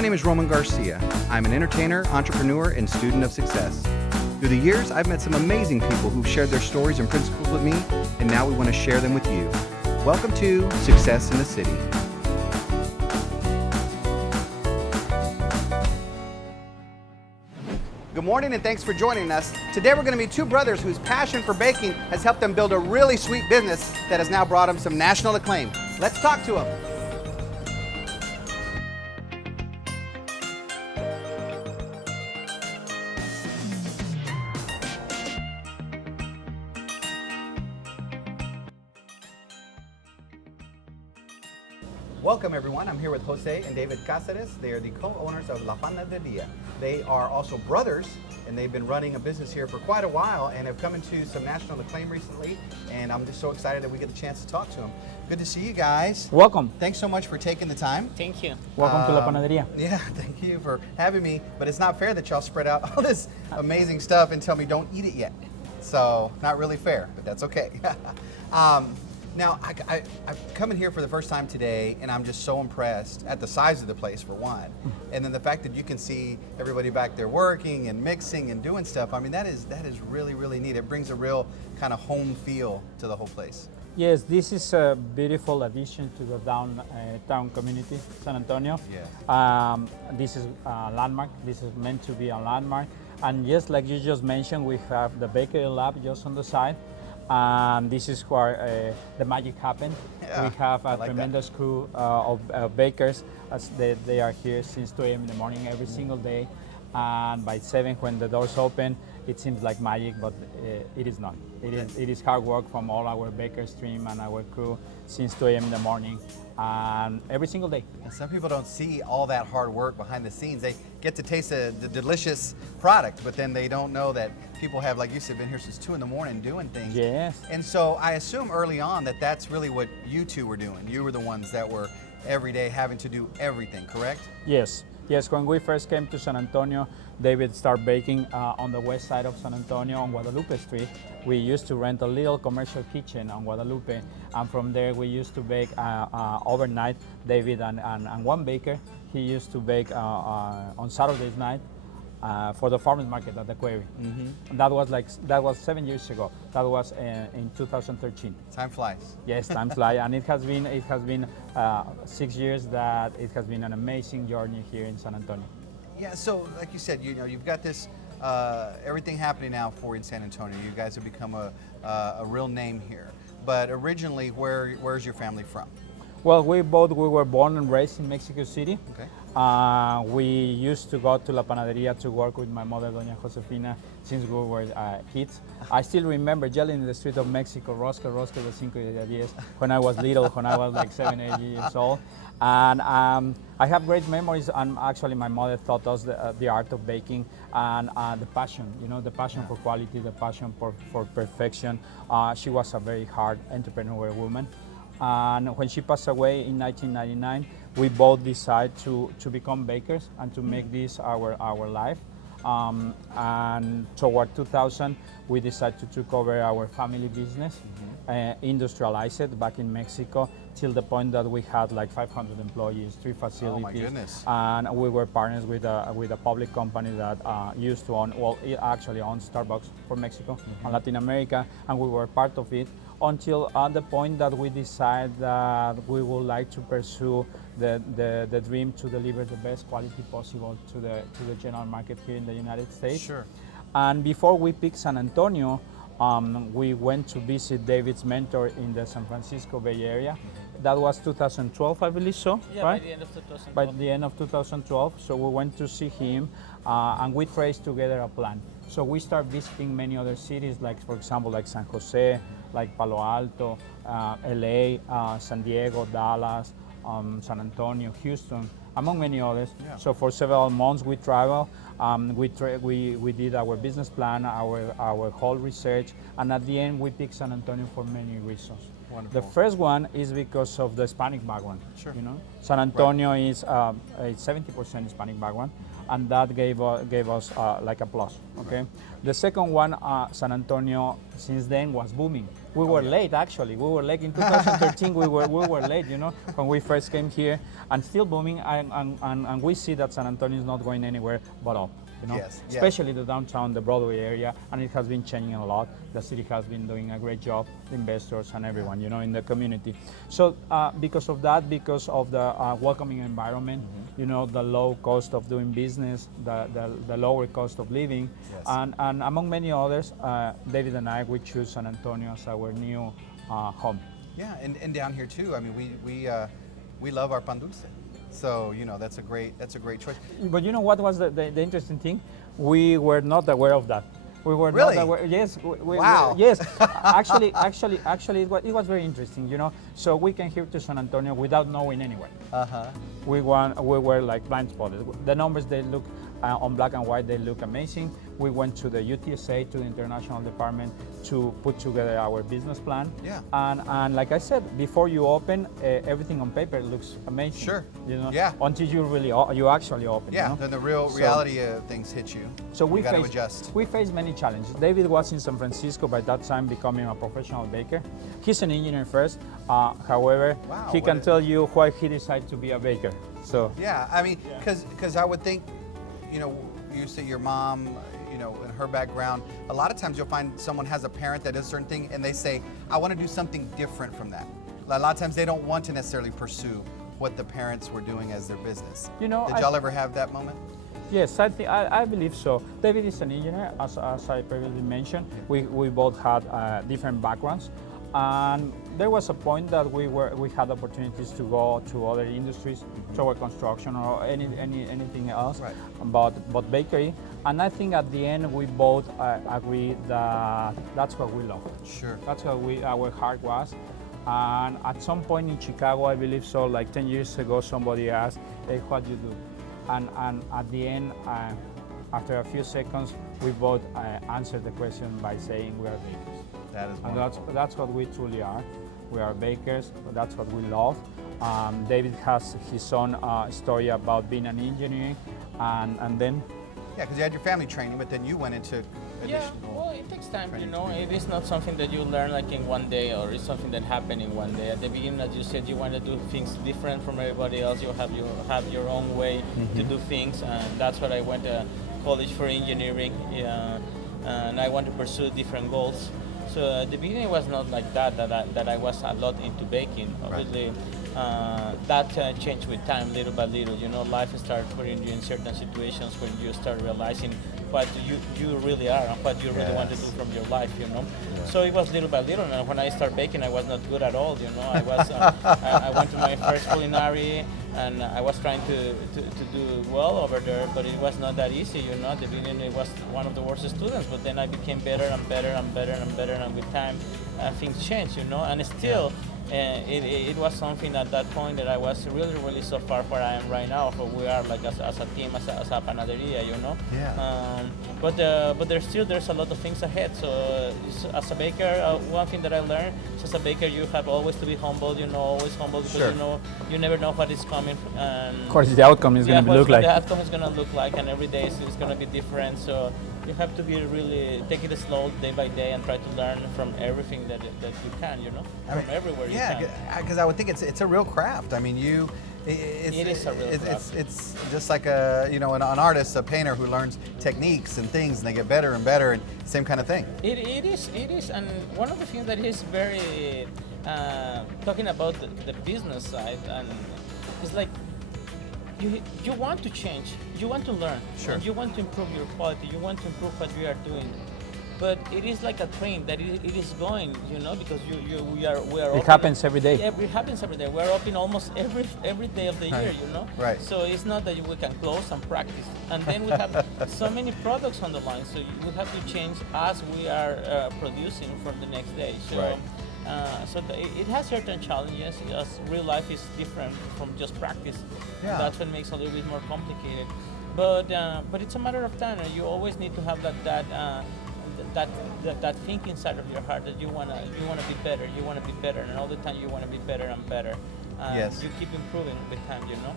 My name is Roman Garcia. I'm an entertainer, entrepreneur, and student of success. Through the years, I've met some amazing people who've shared their stories and principles with me, and now we want to share them with you. Welcome to Success in the City. Good morning and thanks for joining us. Today we're going to meet two brothers whose passion for baking has helped them build a really sweet business that has now brought them some national acclaim. Let's talk to them. Welcome everyone. I'm here with Jose and David Cáceres. They are the co-owners of La Panadería. They are also brothers, and they've been running a business here for quite a while and have come into some national acclaim recently, and I'm just so excited that we get the chance to talk to them. Good to see you guys. Welcome. Thanks so much for taking the time. Thank you. Welcome to La Panadería. Yeah, thank you for having me, but it's not fair that y'all spread out all this amazing stuff and tell me don't eat it yet. So, not really fair, but that's okay. Now, I'm coming here for the first time today, and I'm just so impressed at the size of the place, for one. And then the fact that you can see everybody back there working and mixing and doing stuff, I mean, that is really, really neat. It brings a real kind of home feel to the whole place. Yes, this is a beautiful addition to the downtown community, San Antonio. Yes. This is a landmark. This is meant to be a landmark. And just like you just mentioned, we have the bakery lab just on the side. This is where the magic happened. Yeah, we have a like tremendous crew of bakers. As they are here since 2 a.m. in the morning every single day. And by 7, when the doors open, it seems like magic, but it is not. It is hard work from all our bakers team and our crew since 2 a.m. in the morning, and every single day. And some people don't see all that hard work behind the scenes. They get to taste the delicious product, but then they don't know that people have, like you said, been here since 2 in the morning doing things. Yes. And so I assume early on that that's really what you two were doing. You were the ones that were every day having to do everything, correct? Yes. Yes, when we first came to San Antonio, David started baking on the west side of San Antonio on Guadalupe Street. We used to rent a little commercial kitchen on Guadalupe, and from there we used to bake overnight. David and one baker, he used to bake on Saturdays night for the farmers market at the quarry. Mm-hmm. That was 7 years ago. That was in 2013. Time flies. Yes, time flies, and it has been 6 years that it has been an amazing journey here in San Antonio. Yeah. So, like you said, you've got this everything happening now for you in San Antonio. You guys have become a real name here. But originally, where's your family from? Well, we were born and raised in Mexico City. Okay. We used to go to La Panadería to work with my mother, Doña Josefina, since we were kids. I still remember yelling in the street of Mexico, Rosca, Rosca de Cinco y de Diez, when I was little, when I was like 7, 8 years old. And I have great memories, and actually my mother taught us the art of baking and the passion, the passion for quality, the passion for perfection. She was a very hard entrepreneurial woman. And when she passed away in 1999, we both decided to become bakers and to make this our life. And toward 2000, we decided to take over our family business, industrialize it back in Mexico, till the point that we had like 500 employees, 3 facilities. Oh my goodness. And we were partners with a public company that used to own, well, it actually owns Starbucks for Mexico and Latin America, and we were part of it until at the point that we decided that we would like to pursue the dream to deliver the best quality possible to the general market here in the United States. Sure. And before we picked San Antonio, we went to visit David's mentor in the San Francisco Bay Area. That was 2012, I believe so, Yeah, right? by the end of 2012. By the end of 2012, so we went to see him, and we traced together a plan. So we start visiting many other cities, like for example, like San Jose, like Palo Alto, LA, San Diego, Dallas, San Antonio, Houston, among many others. Yeah. So for several months we traveled, we did our business plan, our whole research, and at the end we picked San Antonio for many reasons. Wonderful. The first one is because of the Hispanic background. Sure. San Antonio is 70% Hispanic background. and that gave us like a plus. Okay. The second one, San Antonio, since then was booming. We were late, actually. We were late in 2013. we were late, you know, when we first came here, and still booming. And we see that San Antonio is not going anywhere but up. You know, Yes, yes. especially the downtown, the Broadway area, and it has been changing a lot. The city has been doing a great job, the investors and everyone, you know, in the community. So because of that, because of the welcoming environment, you know, the low cost of doing business, the lower cost of living, Yes. and among many others, David and I, we choose San Antonio as our new home. Yeah, and down here too. I mean, we love our pan dulce. So you know that's a great choice. But you know what was the interesting thing? We were not aware of that. We were Really? not aware. Yes. Wow. Yes. Actually, it was very interesting. You know, so we came here to San Antonio without knowing anyone. We were like blind spotted. The numbers, they look on black and white, they look amazing. We went to the UTSA, to the international department, to put together our business plan. Yeah. And like I said, before you open, everything on paper looks amazing. Sure. You know. Yeah. Until you actually open. Yeah. You know? Then the real reality of things hit you. So you got to adjust. we faced many challenges. David was in San Francisco by that time, becoming a professional baker. He's an engineer first. However, Wow, he what can a- tell you why he decided to be a baker. So Yeah, I mean, because I would think, you know, you say your mom, you know, in her background, a lot of times you'll find someone has a parent that does a certain thing and they say, I want to do something different from that. A lot of times they don't want to necessarily pursue what the parents were doing as their business. You know, Did y'all ever have that moment? yes, I believe so. David is an engineer, as I previously mentioned. We both had different backgrounds, and there was a point that we had opportunities to go to other industries, toward construction or anything else, Right. but bakery. And I think at the end we both agreed that that's what we love. Sure. That's what our heart was. And at some point in Chicago, I believe so, like 10 years ago, somebody asked, hey, what do you do? And at the end, after a few seconds, we both answered the question by saying we are bakers. That is And wonderful. that's what we truly are. We are bakers, that's what we love. David has his own story about being an engineer, and then Yeah, because you had your family training, but then you went into Yeah, additional. well, it takes time, you training know. to do It is not something that you learn like in one day, or it's something that happened in one day. At the beginning, as you said, you want to do things different from everybody else. You have your own way to do things, and that's what I went to college for engineering, and I want to pursue different goals. So at the beginning, it was not like that I was a lot into baking. Obviously, that changed with time, little by little. You know, life starts putting you in certain situations when you start realizing what you really are and what you really want to do from your life, you know. So it was little by little, and when I started baking, I was not good at all, you know. I was I went to my first culinary, and I was trying to do well over there, but it was not that easy, you know. At the beginning, it was one of the worst students, but then I became better and better and better and better, and with time, things changed, you know. And still, it was something at that point that I was really so far where I am right now. So we are like as a team, as a Panadería, you know. Yeah. But there's a lot of things ahead. So as a baker, one thing that I learned is as a baker you have always to be humble. You know, always humble because Sure. you know you never know what is coming. of course the outcome is going to what look like. the outcome is gonna look like, and every day is gonna be different. So you have to be really take it slow day by day and try to learn from everything that you can. You know, from everywhere you Yeah, can. because I would think it's a real craft. I mean, It is a real craft. It's just like an artist, a painter who learns techniques and things, and they get better and better, and same kind of thing. It is, and one of the things that is very talking about the business side, and it's like you want to change, you want to learn, Sure. and you want to improve your quality, you want to improve what you are doing, but it is like a train that it is going, you know, because we are It open- happens every day. Yeah, it happens every day. We're open almost every day of the year, you know. Right. So it's not that we can close and practice, and then we have so many products on the line. So we have to change as we are producing for the next day. So, Right. It has certain challenges. As real life is different from just practice. Yeah. That's what makes it a little bit more complicated. But it's a matter of time. You always need to have that think inside of your heart that you wanna be better, and all the time you wanna be better and better. Yes. You keep improving with time, you know.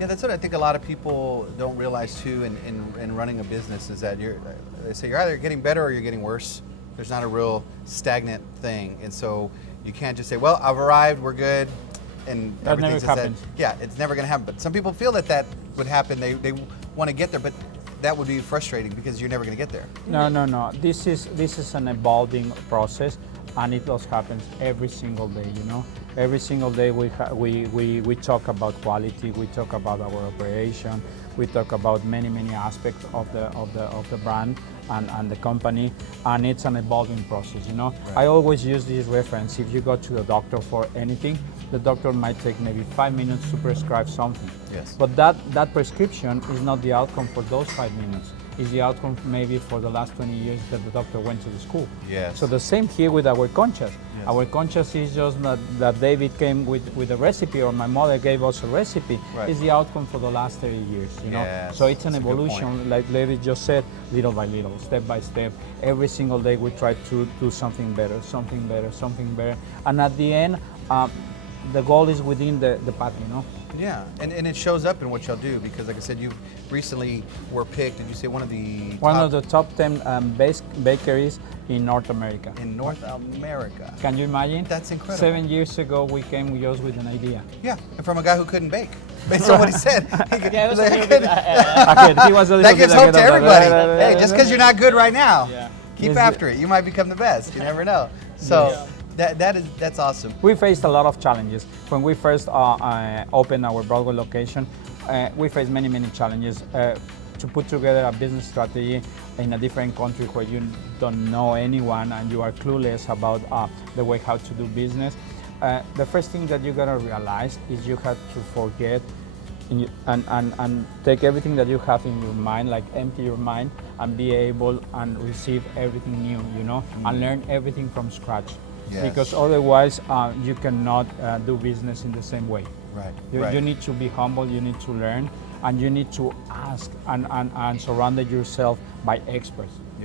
Yeah, that's what I think a lot of people don't realize too in running a business is that they say you're either getting better or you're getting worse. There's not a real stagnant thing. And so you can't just say, well, I've arrived, we're good, and That never everything's just happens. yeah, it's never going to happen. But some people feel that that would happen. They want to get there, but that would be frustrating because you're never going to get there. No. This is an evolving process, and it does happen every single day. You know, every single day we talk about quality, we talk about our operation, we talk about many aspects of the brand and the company, and it's an evolving process. You know, Right. I always use this reference. If you go to the doctor for anything, the doctor might take maybe 5 minutes to prescribe something. Yes. But that prescription is not the outcome for those 5 minutes. It's the outcome maybe for the last 20 years that the doctor went to the school. Yes. So the same here with our conchas. Yes. Our conchas is just that David came with a recipe, or my mother gave us a recipe. Right. It's the outcome for the last 30 years. You know. Yes, So it's an that's a good point. evolution, like Larry just said, little by little, step by step. Every single day we try to do something better, something better, something better. And at the end, the goal is within the path. You know. Yeah, and it shows up in what y'all do because, like I said, you recently were picked. Did you say one of the One top of the top 10 bakeries in North America. in North America? Can you imagine? That's incredible. 7 years ago, we came just with an idea. Yeah, and from a guy who couldn't bake, based on what he said. Yeah, it was a Like, little bit, Ahead. He was a little that bit gives ahead hope to of that. everybody. Hey, just because you're not good right now, Yeah. keep Yes, after it. You might become the best. You never know. So that's awesome. We faced a lot of challenges. When we first opened our Broadway location, we faced many challenges. To put together a business strategy in a different country where you don't know anyone and you are clueless about the way how to do business, the first thing that you gotta realize is you have to forget and take everything that you have in your mind, like empty your mind and be able and receive everything new, you know, and learn everything from scratch. Yes. Because otherwise you cannot do business in the same way. Right. You need to be humble, you need to learn, and you need to ask and surround yourself by experts.